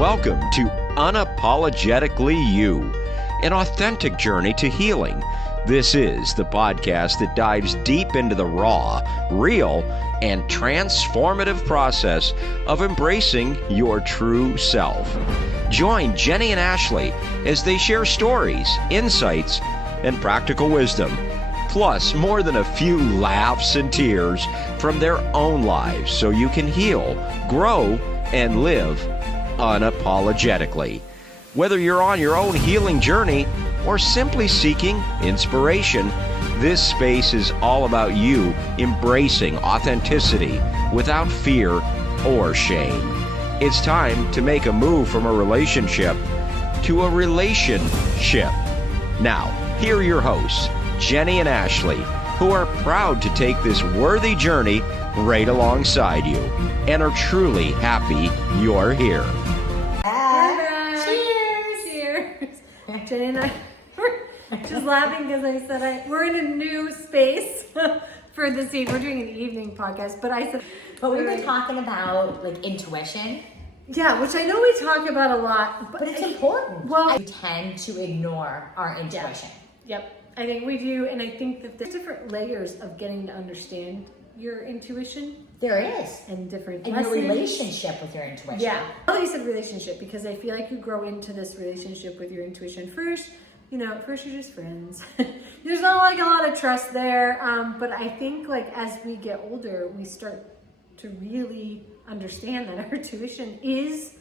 Welcome to Unapologetically You, an authentic journey to healing. This is the podcast that dives deep into the raw, real, and transformative process of embracing your true self. Join Jenny and Ashley as they share stories, insights, and practical wisdom, plus more than a few laughs and tears from their own lives so you can heal, grow, and live unapologetically. Whether you're on your own healing journey or simply seeking inspiration, this space is all about you embracing authenticity without fear or shame. It's time to make a move from a relationship to a relationship. Now, here are your hosts, Jenny and Ashley, who are proud to take this worthy journey right alongside you and are truly happy you're here. Cheers! Jenny and I were just laughing because I said we're in a new space for this evening. We're doing an evening podcast, but I said... But we were talking about like intuition. Yeah, which I know we talk about a lot. But it's important. Well, we tend to ignore our intuition. Yep, I think we do, and I think that there's different layers of getting to understand your intuition. There is. And different and lessons. Your relationship with your intuition. Yeah. I love you said relationship because I feel like you grow into this relationship with your intuition first. You know, at first you're just friends. There's not like a lot of trust there. But I think like as we get older, we start to really understand that our intuition is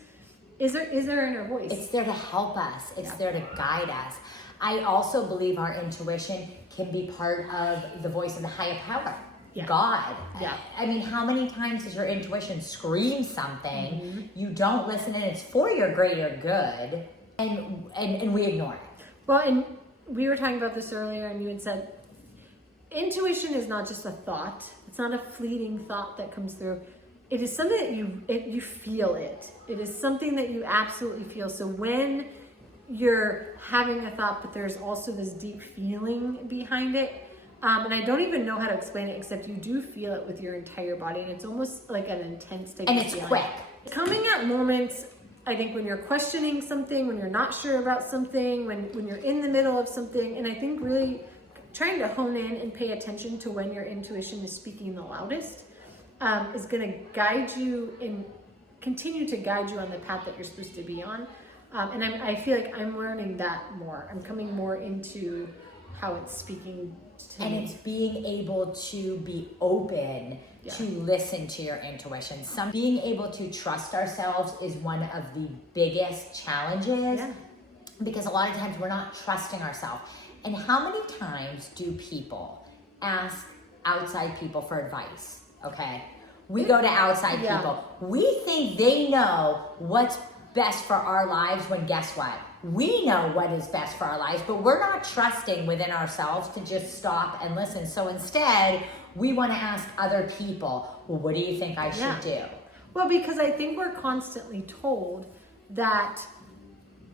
there inner voice. It's there to help us. It's there to guide us. I also believe our intuition can be part of the voice of the higher power. Yeah. God. Yeah. I mean, how many times does your intuition scream something, you don't listen, and it's for your greater good, and we ignore it? Well, and we were talking about this earlier, and you had said, intuition is not just a thought. It's not a fleeting thought that comes through. It is something that you feel it. It is something that you absolutely feel. So when you're having a thought, but there's also this deep feeling behind it, and I don't even know how to explain it, except you do feel it with your entire body, and it's almost like an intense type of feeling. And it's quick. Coming at moments, I think, when you're questioning something, when you're not sure about something, when you're in the middle of something, and I think really trying to hone in and pay attention to when your intuition is speaking the loudest is going to guide you and continue to guide you on the path that you're supposed to be on. And I feel like I'm learning that more. I'm coming more into how it's speaking to and me. it's being able to be open to listen to your intuition. Being able to trust ourselves is one of the biggest challenges because a lot of times we're not trusting ourselves. And how many times do people ask outside people for advice? Okay, we go to outside people. We think they know what's best for our lives when guess what? We know what is best for our lives, but we're not trusting within ourselves to just stop and listen. So instead, we want to ask other people, well, what do you think I should do? Well, because I think we're constantly told that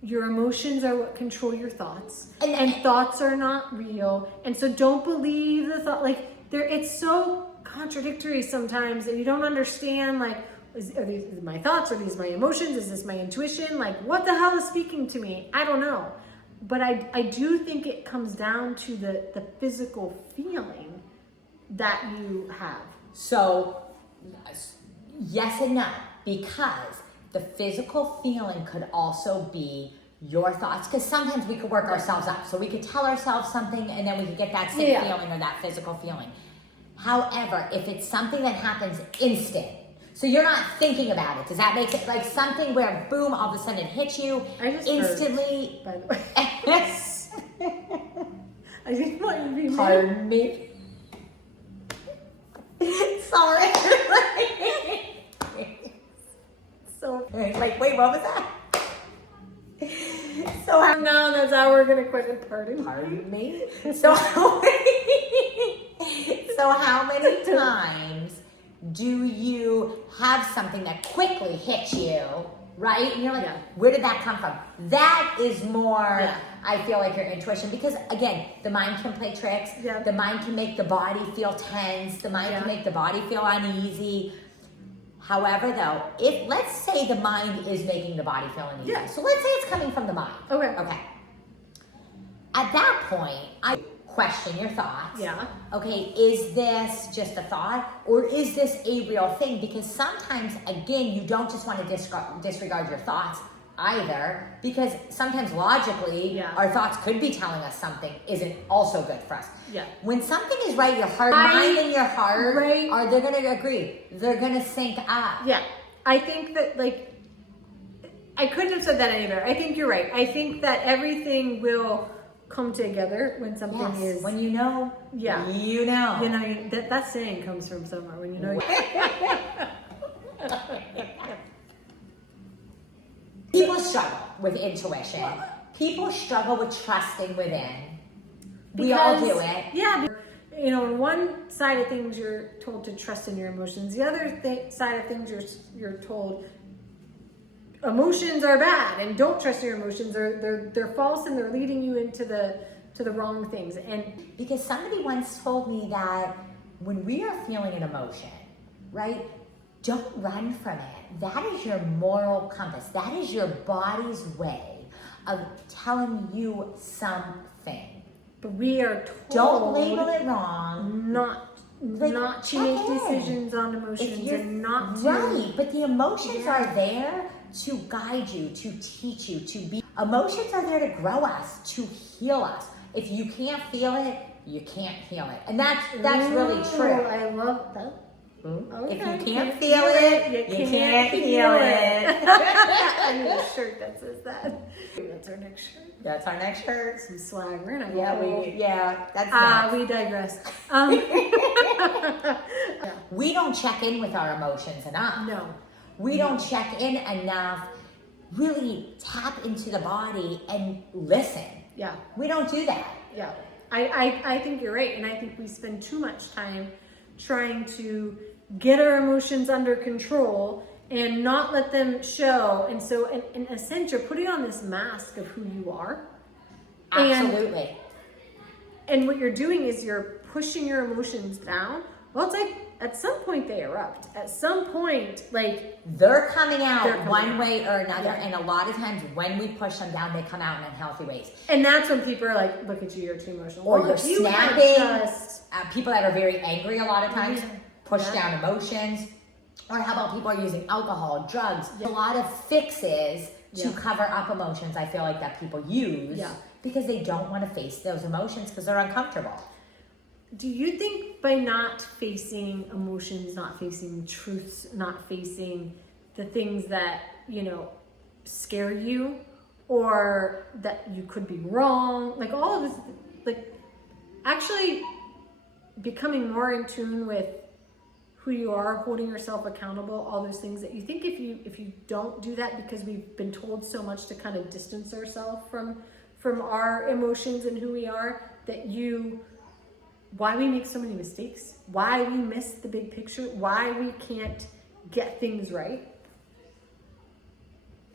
your emotions are what control your thoughts, and thoughts are not real. And so don't believe the thought. Like, it's so contradictory sometimes, and you don't understand, like, are these my thoughts? Are these my emotions? Is this my intuition? Like, what the hell is speaking to me? I don't know. But I do think it comes down to the physical feeling that you have. So, yes and no, because the physical feeling could also be your thoughts, because sometimes we could work ourselves up. So we could tell ourselves something and then we could get that same feeling or that physical feeling. However, if it's something that happens instant, so you're not thinking about it, does that make it like something where boom, all of a sudden it hits you instantly? By the way. I didn't want you to be Pardon me. Sorry. So like, wait, what was that? So now that's how we're gonna quit it. Pardon me. So how many times do you have something that quickly hits you, right? And you're like, where did that come from? That is more, I feel like, your intuition. Because again, the mind can play tricks. Yeah. The mind can make the body feel tense. The mind can make the body feel uneasy. However, though, if let's say the mind is making the body feel uneasy. Yeah. So let's say it's coming from the mind. Okay. Okay. At that point, I question your thoughts. Yeah. Okay, is this just a thought or is this a real thing? Because sometimes, again, you don't just want to disregard your thoughts either, because sometimes logically, Yeah. our thoughts could be telling us something isn't also good for us. Yeah. When something is right, your mind and your heart they're going to agree. They're going to sync up. Yeah. I think that, like, I couldn't have said that any better. I think you're right. I think that everything will come together when something is. When you know, Yeah. you know. You know, that saying comes from somewhere. When you know. People struggle with intuition. People struggle with trusting within. We all do it. Yeah. You know, on one side of things, you're told to trust in your emotions. The other side of things, you're told emotions are bad and don't trust your emotions. They're false and they're leading you into the wrong things. And because somebody once told me that when we are feeling an emotion, right, don't run from it. That is your moral compass. That is your body's way of telling you something. But we are told don't label it wrong. Not to make decisions on emotions and not to. Right, but the emotions are there to guide you, to teach you, to be. Emotions are there to grow us, to heal us. If you can't feel it, you can't heal it, and that's really true. I love that. Okay. If you can't feel it, you can't heal it. I need a shirt that says that. That's our next shirt. That's our next shirt. Some swag. We're gonna that's next. We digress. We don't check in with our emotions enough. No. We don't check in enough, really tap into the body and listen. Yeah. We don't do that. Yeah. I think you're right. And I think we spend too much time trying to get our emotions under control and not let them show. And so in a sense, you're putting on this mask of who you are. Absolutely. And what you're doing is you're pushing your emotions down. Well, it's like at some point they erupt. At some point, like they're coming out one out. way or another. Yeah. And a lot of times when we push them down, they come out in unhealthy ways. And that's when people are like, look at you, you're too emotional. Or well, you're snapping. People that are very angry a lot of times push down emotions. Or how about people are using alcohol, drugs? A lot of fixes to cover up emotions, I feel like, that people use because they don't want to face those emotions because they're uncomfortable. Do you think by not facing emotions, not facing truths, not facing the things that, you know, scare you or that you could be wrong, like all of this, like actually becoming more in tune with who you are, holding yourself accountable, all those things that you think if you don't do that because we've been told so much to kind of distance ourselves from our emotions and who we are, why we make so many mistakes, why we miss the big picture, why we can't get things right.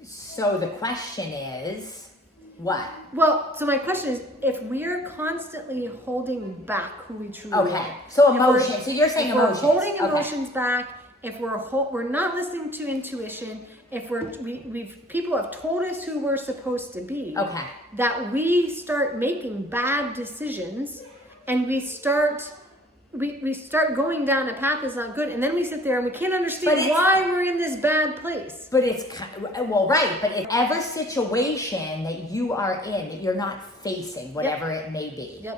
So the question is, what? Well, so my question is, if we're constantly holding back who we truly are. Okay, so emotions. So you're saying emotions. We're holding emotions back. If we're not listening to intuition. If people have told us who we're supposed to be. Okay. That we start making bad decisions, and we start going down a path that's not good, and then we sit there and we can't understand why we're in this bad place. But it's right. But in every situation that you are in, that you're not facing, whatever it may be,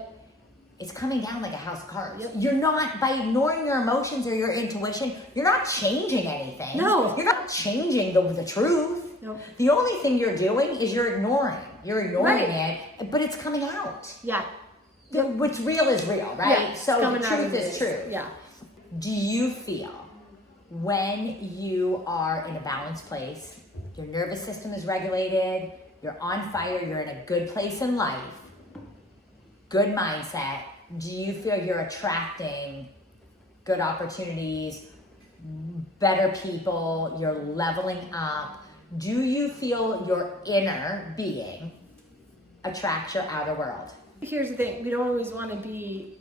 it's coming down like a house of cards. You're not, by ignoring your emotions or your intuition, you're not changing anything. No, you're not changing the truth. No. The only thing you're doing is you're ignoring. You're ignoring it, but it's coming out. Yeah. What's real is real, right? Yeah, so the truth is true. Yeah. Do you feel when you are in a balanced place, your nervous system is regulated, you're on fire, you're in a good place in life, good mindset, do you feel you're attracting good opportunities, better people, you're leveling up? Do you feel your inner being attracts your outer world? Here's the thing, we don't always want to be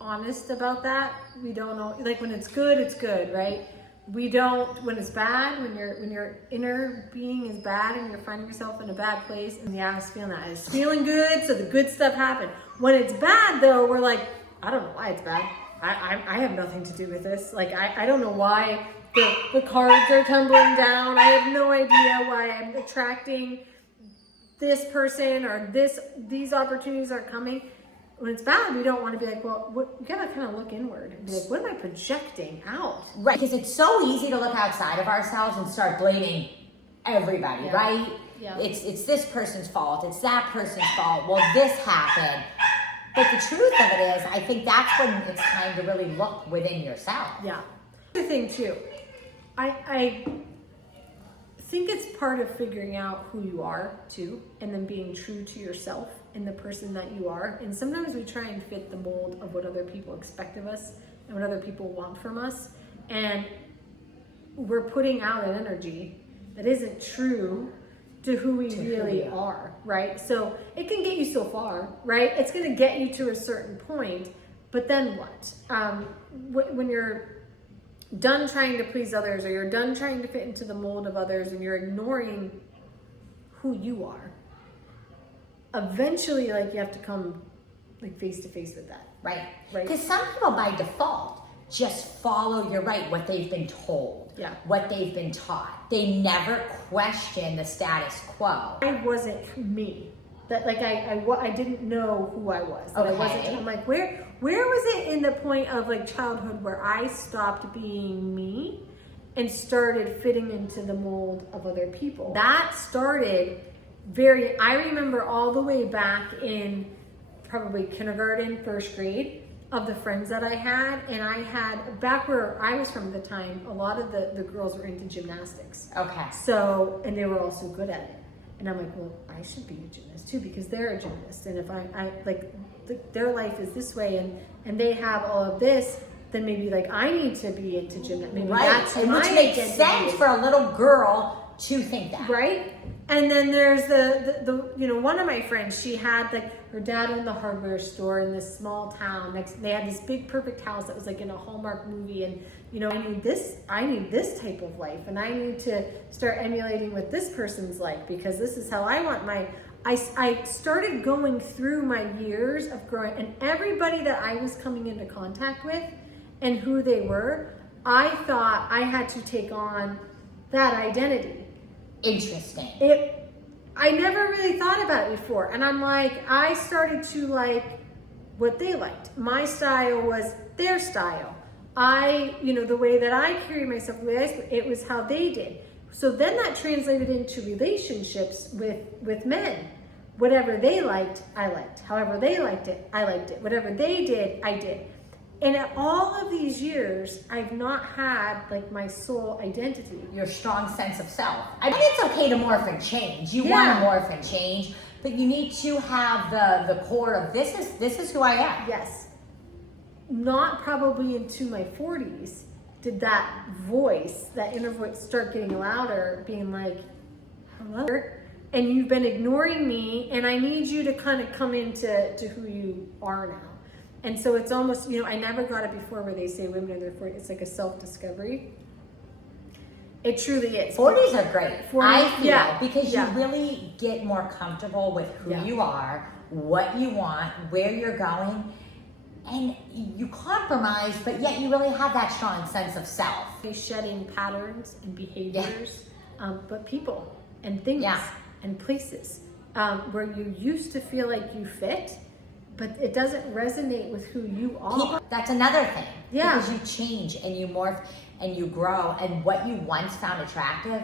honest about that. We don't know, like when it's good, right? we don't, when it's bad, when your inner being is bad and you're finding yourself in a bad place, and I was feeling that. It's feeling good, so the good stuff happened. When it's bad though, we're like, I don't know why it's bad. I have nothing to do with this. Like, I don't know why the cards are tumbling down. I have no idea why I'm attracting this person or these opportunities aren't coming. When it's bad, we don't want to be like, well, you gotta kind of look inward and be like, what am I projecting out? Right, because it's so easy to look outside of ourselves and start blaming everybody, right? Yeah. It's this person's fault, it's that person's fault, well, this happened. But the truth of it is, I think that's when it's time to really look within yourself. Yeah. The thing too, I think it's part of figuring out who you are too, and then being true to yourself and the person that you are. And sometimes we try and fit the mold of what other people expect of us and what other people want from us. And we're putting out an energy that isn't true to who we really are, right? So it can get you so far, right? It's going to get you to a certain point, but then what? When you're done trying to please others, or you're done trying to fit into the mold of others, and you're ignoring who you are, eventually, like, you have to come like face to face with that. Right. Right. Because some people by default just follow, you're right, what they've been told, what they've been taught. They never question the status quo. I wasn't me. That, like, I didn't know who I was. That I wasn't. I'm like, where was it in the point of like childhood where I stopped being me and started fitting into the mold of other people? That started I remember all the way back in probably kindergarten, first grade, of the friends that I had. And I had, back where I was from at the time, a lot of the girls were into gymnastics. Okay. So, and they were also good at it. And I'm like, well, I should be a gymnast too, because they're a gymnast. And if their life is this way and they have all of this, then maybe like I need to be into gymnastics. Maybe that's and my which makes identity. sense for a little girl to think that. Right? And then there's the one of my friends, she had like her dad owned the hardware store in this small town. They had this big perfect house that was like in a Hallmark movie, and I need this type of life, and I need to start emulating what this person's like, because this is how I want I started going through my years of growing, and everybody that I was coming into contact with and who they were, I thought I had to take on that identity. Interesting. I never really thought about it before. And I'm like, I started to like what they liked. My style was their style. The way that I carried myself, it was how they did. So then that translated into relationships with men. Whatever they liked, I liked. However they liked it, I liked it. Whatever they did, I did. And at all of these years, I've not had like my soul identity. Your strong sense of self. I mean, it's okay to morph and change. You want to morph and change, but you need to have the core of this is who I am. Yes. Not probably into my 40s did that inner voice start getting louder, being like, hello? And you've been ignoring me, and I need you to kind of come into who you are now. And so it's almost, I never got it before where they say women in their 40s, it's like a self-discovery. It truly is. 40s are great, I feel, because you Yeah. really get more comfortable with who you are, what you want, where you're going, and you compromise, but yet you really have that strong sense of self. You're shedding patterns and behaviors, but people and things and places where you used to feel like you fit, but it doesn't resonate with who you are. That's another thing. Yeah. Because you change and you morph and you grow, and what you once found attractive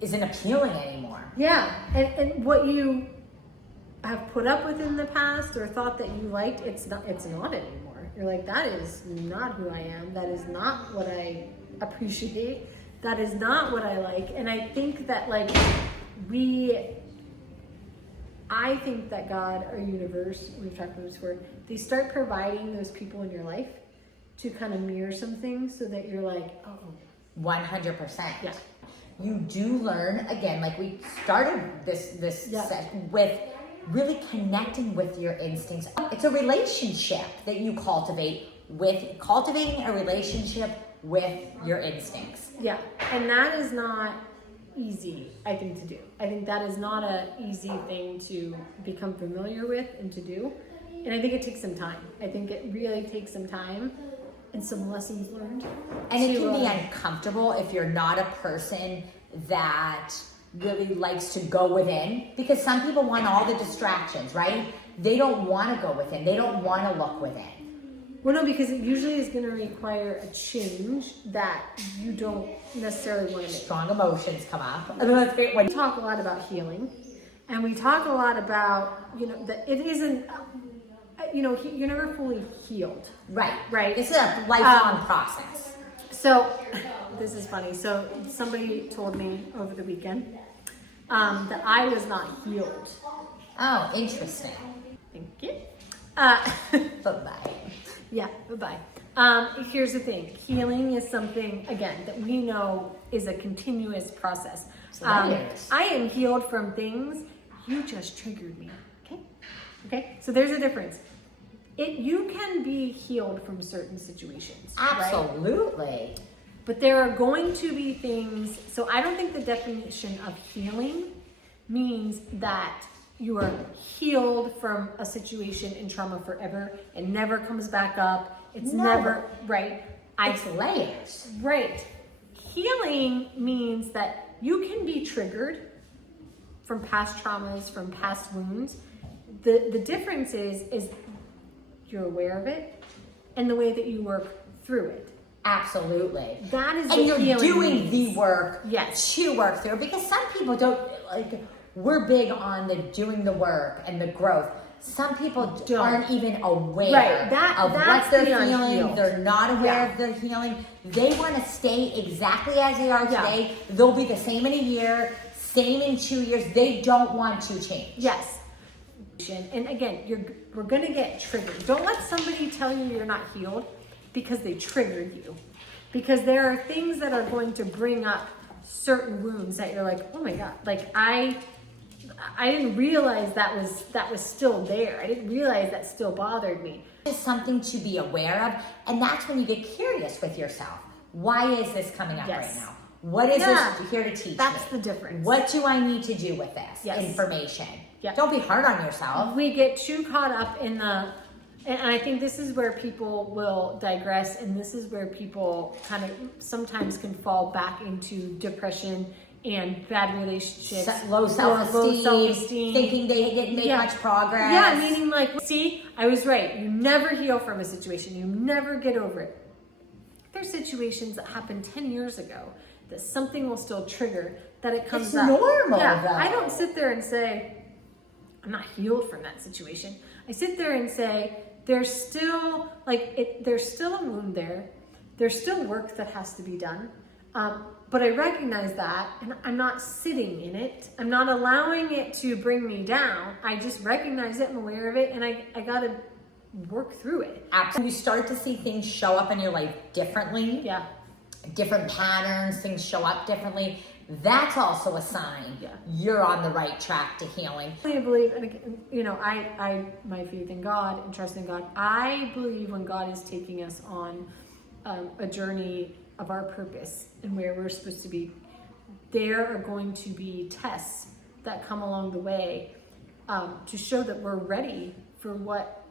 isn't appealing anymore. Yeah, and what you have put up with in the past or thought that you liked, it's not anymore. You're like, that is not who I am. That is not what I appreciate. That is not what I like. And I think that I think that God or universe, we've talked about this before, they start providing those people in your life to kind of mirror some things so that you're like, oh. 100%. Yeah. You do learn, again, like we started this session with really connecting with your instincts. It's a relationship that you cultivating a relationship with your instincts. Yeah, and that is not easy, I think, to do. I think that is not an easy thing to become familiar with and to do. And I think it takes some time. I think it really takes some time and some lessons learned. And it can be uncomfortable if you're not a person that really likes to go within, because some people want all the distractions, right? They don't want to go within. They don't want to look within. Well, no, because it usually is going to require a change that you don't necessarily want to make. Strong emotions come up. We talk a lot about healing, and we talk a lot about, that it isn't, you're never fully healed. Right. This is a lifelong process. So, this is funny. So, somebody told me over the weekend that I was not healed. Oh, interesting. Thank you. Bye-bye. Yeah, bye-bye. Here's the thing. Healing is something, again, that we know is a continuous process. I am healed from things. You just triggered me. Okay? So there's a difference. You can be healed from certain situations. Absolutely. Right? But there are going to be things. So I don't think the definition of healing means that you are healed from a situation in trauma forever. It never comes back up. It's never, right? It's layers. Right. Healing means that you can be triggered from past traumas, from past wounds. The difference is you're aware of it and the way that you work through it. Absolutely. That is and what you're healing doing means. The work to work through, because some people don't we're big on the doing the work and the growth. Some people aren't even aware of what they're feeling. They're not aware of the healing. They want to stay exactly as they are today. They'll be the same in a year, same in 2 years. They don't want to change. Yes. And again, we're going to get triggered. Don't let somebody tell you you're not healed because they triggered you. Because there are things that are going to bring up certain wounds that you're like, oh my God, like I didn't realize that was still there. I didn't realize that still bothered me. It's something to be aware of, and that's when you get curious with yourself. Why is this coming up right now? What is this here to teach me? That's the difference. What do I need to do with this information? Don't be hard on yourself. We get too caught up in and I think this is where people will digress, and this is where people kind of sometimes can fall back into depression and bad relationships, low self-esteem, thinking they didn't make much progress. Yeah, meaning like, see, I was right. You never heal from a situation. You never get over it. There's situations that happened 10 years ago that something will still trigger, that it comes up. It's normal, though. I don't sit there and say, I'm not healed from that situation. I sit there and say, there's still a wound there. There's still work that has to be done. But I recognize that, and I'm not sitting in it. I'm not allowing it to bring me down. I just recognize it, I'm aware of it, and I gotta work through it. Absolutely. You start to see things show up in your life differently. Yeah. Different patterns, things show up differently. That's also a sign you're on the right track to healing. I believe, and I my faith in God and trust in God. I believe when God is taking us on a journey of our purpose and where we're supposed to be, there are going to be tests that come along the way to show that we're ready for what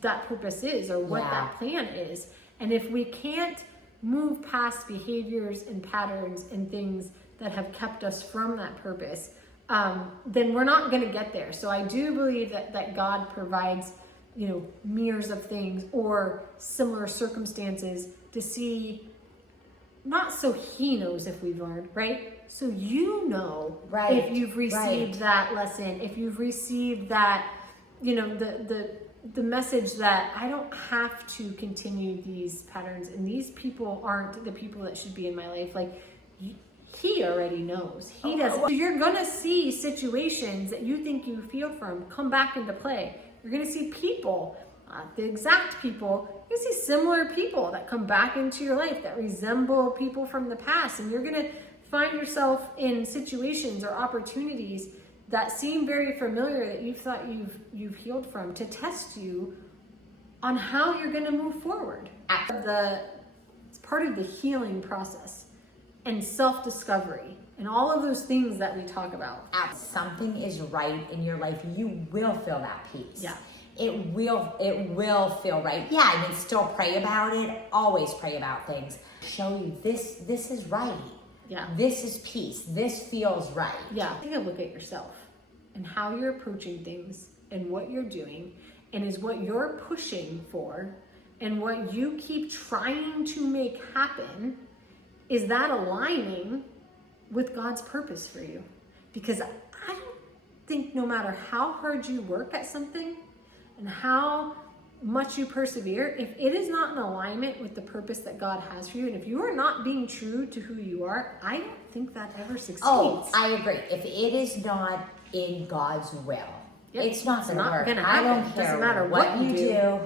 that purpose is or what that plan is. And if we can't move past behaviors and patterns and things that have kept us from that purpose, then we're not going to get there. So I do believe that God provides, mirrors of things or similar circumstances to see, not so he knows if we've learned, right? So if you've received that lesson, if you've received that, the message that I don't have to continue these patterns and these people aren't the people that should be in my life. Like, he already knows. He doesn't. So you're going to see situations that you think you've healed from come back into play. You're going to see people, the exact people, you're going to see similar people that come back into your life that resemble people from the past. And you're going to find yourself in situations or opportunities that seem very familiar that you thought you've healed from, to test you on how you're going to move forward. It's part of the healing process and self-discovery and all of those things that we talk about. If something is right in your life, you will feel that peace. Yeah. It will feel right. Yeah, I mean, still pray about it. Always pray about things. Show you this is right. Yeah. This is peace. This feels right. Yeah. Take a look at yourself and how you're approaching things and what you're doing, and is what you're pushing for and what you keep trying to make happen, is that aligning with God's purpose for you? Because I don't think no matter how hard you work at something and how much you persevere, if it is not in alignment with the purpose that God has for you, and if you are not being true to who you are, I don't think that ever succeeds. Oh, I agree. If it is not in God's will, it's not going to work. I don't care doesn't matter what you do.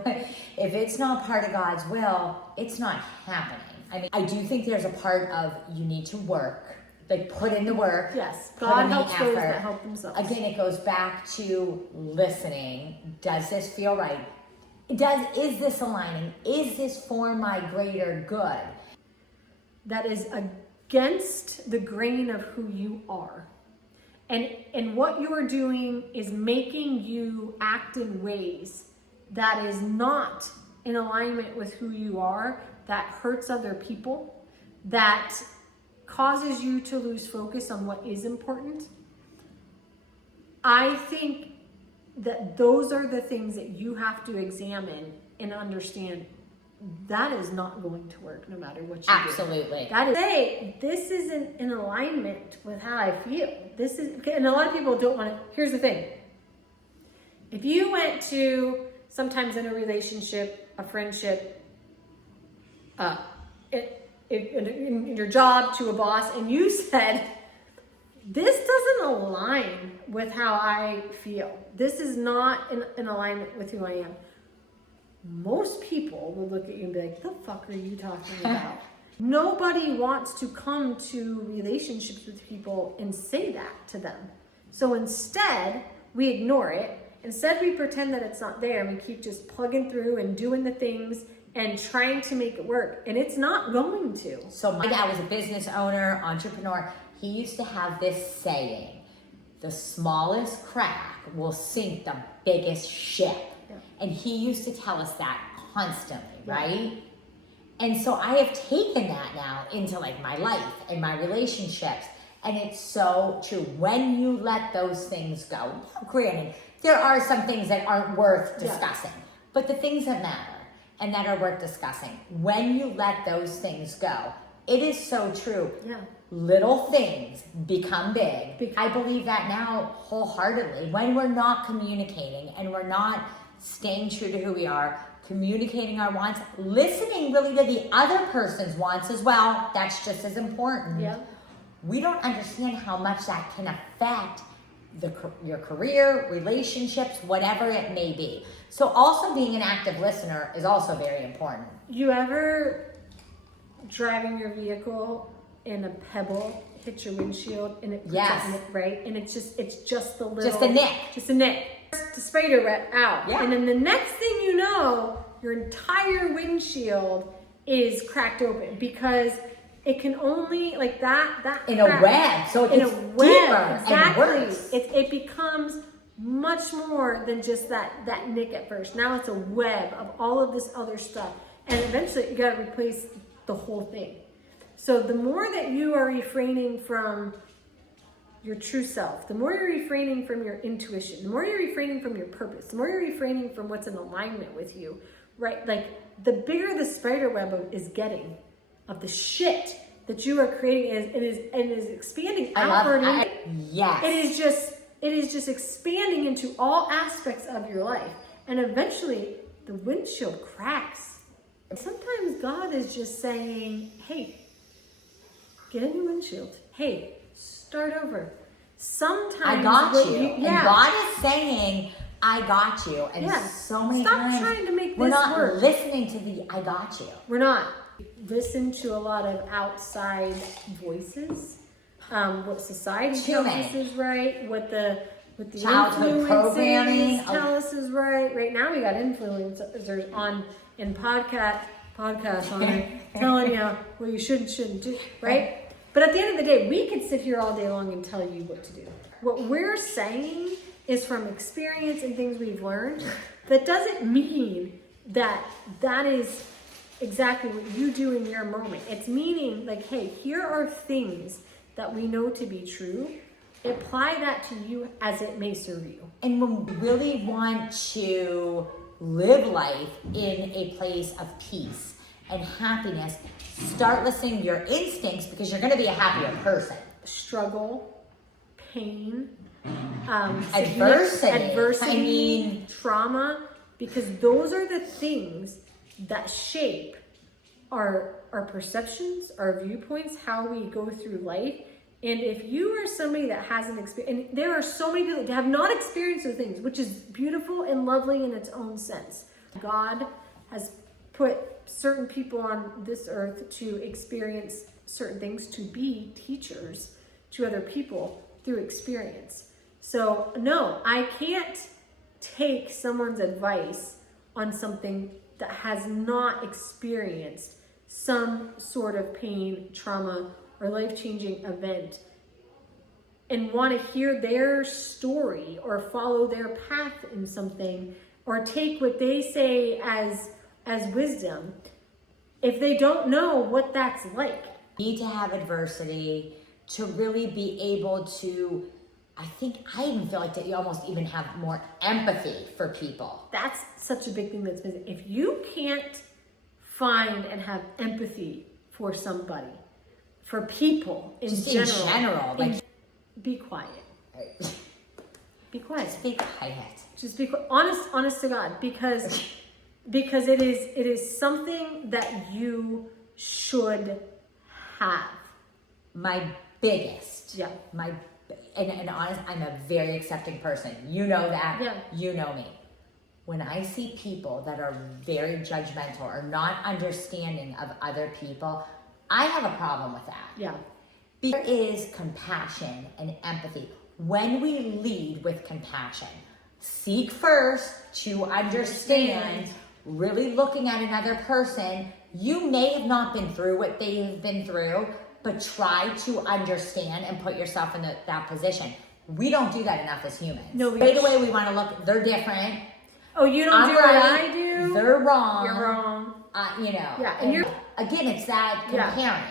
If it's not part of God's will, it's not happening. I mean, I do think there's a part of you need to work, like put in the work. Yes, put God in the helps effort. those that help themselves. Again, it goes back to listening. Does this feel right? Is this aligning? Is this for my greater good? That is against the grain of who you are. And what you are doing is making you act in ways that is not in alignment with who you are, that hurts other people, that causes you to lose focus on what is important. I think that those are the things that you have to examine and understand. That is not going to work no matter what you do. Absolutely. That is, hey, this isn't in alignment with how I feel. This is, and a lot of people don't want to. Here's the thing. If you went to, sometimes in a relationship, a friendship, in your job, to a boss, and you said, this doesn't align with how I feel. This is not in alignment with who I am. Most people will look at you and be like, the fuck are you talking about? Nobody wants to come to relationships with people and say that to them. So instead, we ignore it. Instead, we pretend that it's not there, and we keep just plugging through and doing the things and trying to make it work. And it's not going to. So my dad was a business owner, entrepreneur. He used to have this saying, the smallest crack will sink the biggest ship. Yeah. And he used to tell us that constantly, right? And so I have taken that now into like my life and my relationships. And it's so true. When you let those things go, granted, there are some things that aren't worth discussing, but the things that matter and that are worth discussing, when you let those things go, it is so true. Yeah. Little things become big. I believe that now wholeheartedly. When we're not communicating and we're not staying true to who we are, communicating our wants, listening really to the other person's wants as well, that's just as important. Yeah. We don't understand how much that can affect your career, relationships, whatever it may be. So also being an active listener is also very important. You ever driving your vehicle and a pebble hits your windshield and it puts Yes. it right? And it's just the little... Just a nick. Just a nick. The spider web out. Yeah. And then the next thing you know, your entire windshield is cracked open because it can only, like that In crack, a web, so it in gets a deeper web, and exactly. worse. It becomes much more than just that nick at first. Now it's a web of all of this other stuff. And eventually you got to replace the whole thing. So the more that you are refraining from your true self, the more you're refraining from your intuition, the more you're refraining from your purpose, the more you're refraining from what's in alignment with you, right? Like the bigger the spider web is getting of the shit that you are creating and is expanding outward. Yes. It is just expanding into all aspects of your life. And eventually the windshield cracks. Sometimes God is just saying, hey, get a new windshield. Hey, start over. Sometimes I got you. And God is saying, I got you. And so many times Stop trying to make we're this not work. listening to the I got you. We're not. Listen to a lot of outside voices. What society Too tells many. us is right. What the Childhood programming. influencers tell us is right. Right now we got influencers in podcast on it, telling you what you should and shouldn't do, right? But at the end of the day, we could sit here all day long and tell you what to do. What we're saying is from experience and things we've learned. That doesn't mean that that is exactly what you do in your moment. It's meaning like, hey, here are things that we know to be true. Apply that to you as it may serve you. And when we really want to live life in a place of peace and happiness, start listening to your instincts because you're going to be a happier person. Struggle, pain, adversity, trauma, because those are the things that shape our perceptions, our viewpoints, how we go through life. And if you are somebody that hasn't experienced, and there are so many people that have not experienced those things, which is beautiful and lovely in its own sense. God has put certain people on this earth to experience certain things, to be teachers to other people through experience. So no, I can't take someone's advice on something that has not experienced some sort of pain, trauma, or life-changing event and want to hear their story or follow their path in something or take what they say as wisdom if they don't know what that's like. You need to have adversity to really be able to, I even feel like that you almost even have more empathy for people. That's such a big thing that's missing. If you can't find and have empathy for somebody, for people in general, like, be quiet. Be quiet. Just be quiet. Just be honest to God, because it is something that you should have. My biggest, yeah. And honest, I'm a very accepting person. You know that. Yeah. You know me. When I see people that are very judgmental or not understanding of other people, I have a problem with that. Yeah. There is compassion and empathy. When we lead with compassion, seek first to understand, really looking at another person. You may have not been through what they've been through, but try to understand and put yourself in that position. We don't do that enough as humans. No, right away we want to look, they're different. Oh, you don't I'm do right, what I do? They're wrong. You're wrong. Yeah. And you're, again, it's that comparing.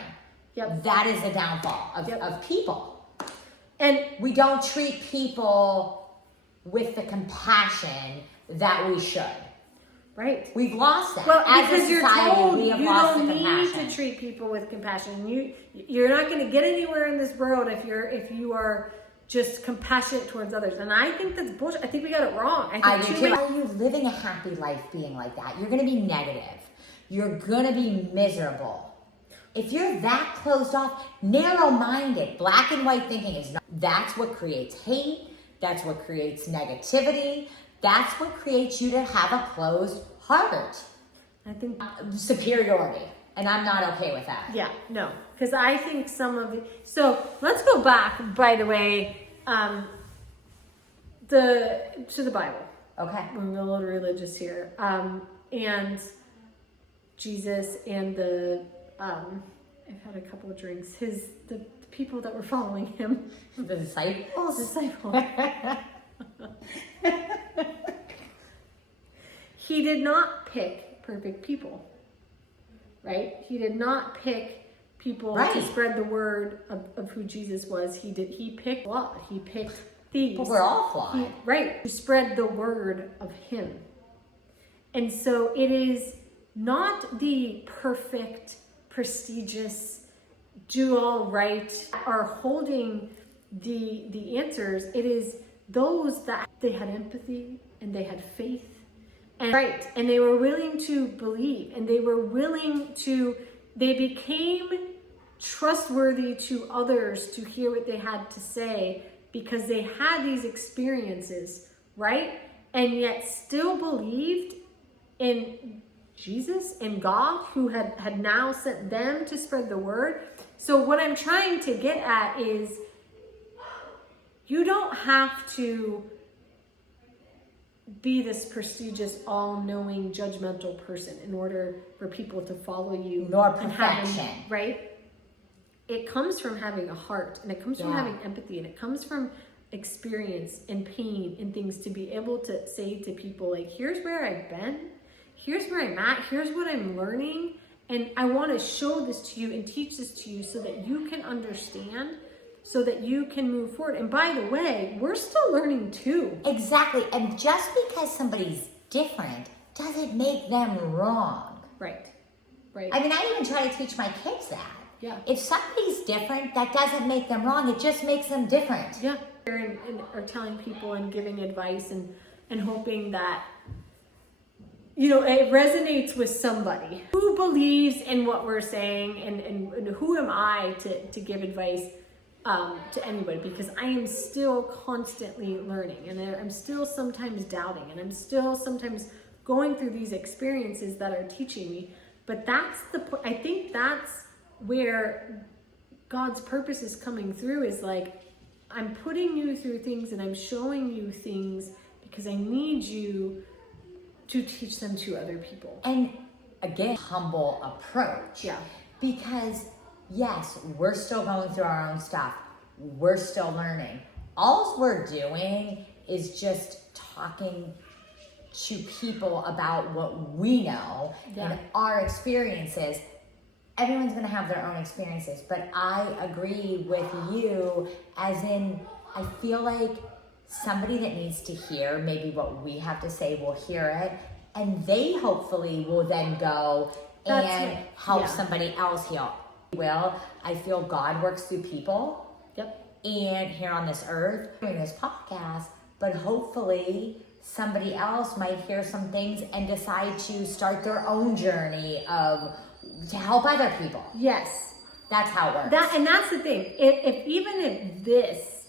Yep. That is the downfall of people. And we don't treat people with the compassion that we should. Right. We've lost that. Well, as because a society, you're told we have you lost don't the need compassion. to treat people with compassion. You're not going to get anywhere in this world if you are just compassionate towards others. And I think that's bullshit. I think we got it wrong. I do too. How are you living a happy life being like that? You're going to be negative. You're going to be miserable. If you're that closed off, narrow-minded, black and white thinking is not. That's what creates hate. That's what creates negativity. That's what creates you to have a closed heart. I think superiority. And I'm not okay with that. Yeah, no. Because I think some of it. So let's go back, by the way, to the Bible. Okay. We're a little religious here. And Jesus and I've had a couple of drinks. The people that were following him. The disciples? Disciples. He did not pick perfect people, right? He did not pick people to spread the word of who Jesus was. He picked flawed. He picked thieves. But we're all flawed. To spread the word of him. And so it is not the perfect, prestigious, do all right, are holding the answers. It is those that they had empathy and they had faith and they were willing to believe, and they became trustworthy to others to hear what they had to say because they had these experiences, right? And yet still believed in Jesus and God, who had now sent them to spread the word. So what I'm trying to get at is, you don't have to be this prestigious, all-knowing, judgmental person in order for people to follow you. Nor perfection. Right? It comes from having a heart, and it comes from having empathy, and it comes from experience and pain and things, to be able to say to people, like, here's where I've been, here's where I'm at, here's what I'm learning, and I want to show this to you and teach this to you so that you can understand, so that you can move forward. And by the way, we're still learning too. Exactly. And just because somebody's different doesn't make them wrong. Right. I mean, I even try to teach my kids that. Yeah. If somebody's different, that doesn't make them wrong. It just makes them different. Yeah. And are telling people and giving advice and hoping that, you know, it resonates with somebody who believes in what we're saying, and who am I to give advice to anybody, because I am still constantly learning, and I'm still sometimes doubting, and I'm still sometimes going through these experiences that are teaching me. But that's I think that's where God's purpose is coming through, is like, I'm putting you through things and I'm showing you things because I need you to teach them to other people. And again, humble approach. Yeah. Because yes, we're still going through our own stuff. We're still learning. All we're doing is just talking to people about what we know and our experiences. Everyone's going to have their own experiences, but I agree with you, as in, I feel like somebody that needs to hear maybe what we have to say will hear it, and they hopefully will then go and help somebody else heal. I feel God works through people. Yep. And here on this earth, doing this podcast, but hopefully somebody else might hear some things and decide to start their own journey to help other people. Yes. That's how it works. And that's the thing. If this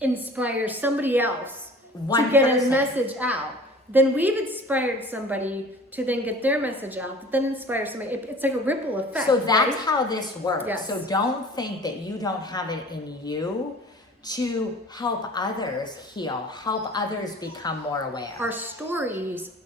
inspires somebody else to get a message out, then we've inspired somebody to then get their message out, that then inspires somebody. It's like a ripple effect. So that's how this works. Yes. So don't think that you don't have it in you to help others heal, help others become more aware. Our stories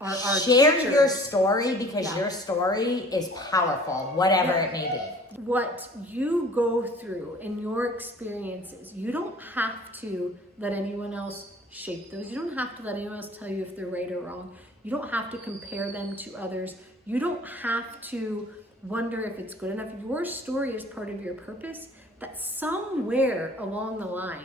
are Share teachers. your story, because your story is powerful, whatever it may be. What you go through and your experiences, you don't have to let anyone else shape those. You don't have to let anyone else tell you if they're right or wrong. You don't have to compare them to others. You don't have to wonder if it's good enough. Your story is part of your purpose, that somewhere along the line,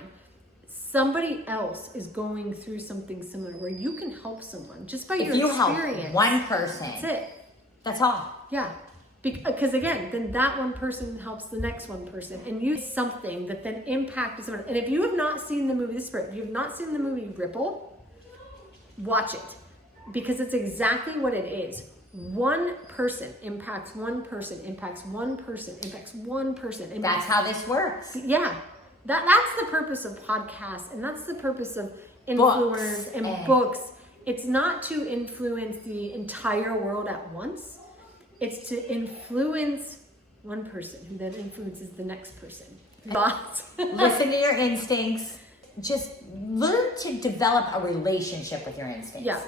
somebody else is going through something similar where you can help someone just by your experience. Help one person, that's it. That's all. Yeah. Because again, then that one person helps the next one person, and you something that then impacts someone. And if you have not seen the movie, if you have not seen the movie Ripple, watch it, because it's exactly what it is. One person impacts one person, impacts one person, impacts one person. That's how this works. Yeah. That's the purpose of podcasts, and that's the purpose of influencers and books. It's not to influence the entire world at once. It's to influence one person who then influences the next person. Listen to your instincts. Just learn to develop a relationship with your instincts. Yeah.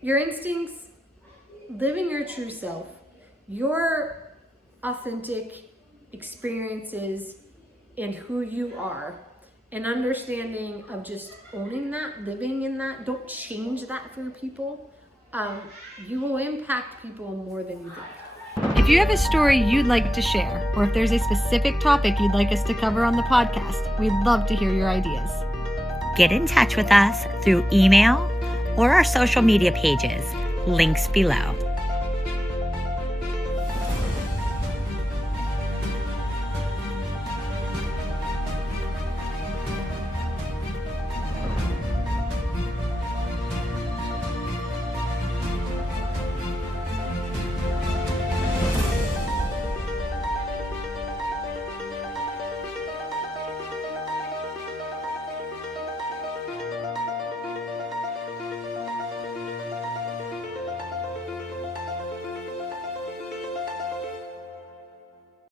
Your instincts, living your true self, your authentic experiences, and who you are, and understanding of just owning that, living in that. Don't change that for people. You will impact people more than you think. If you have a story you'd like to share, or if there's a specific topic you'd like us to cover on the podcast, we'd love to hear your ideas. Get in touch with us through email or our social media pages, links below.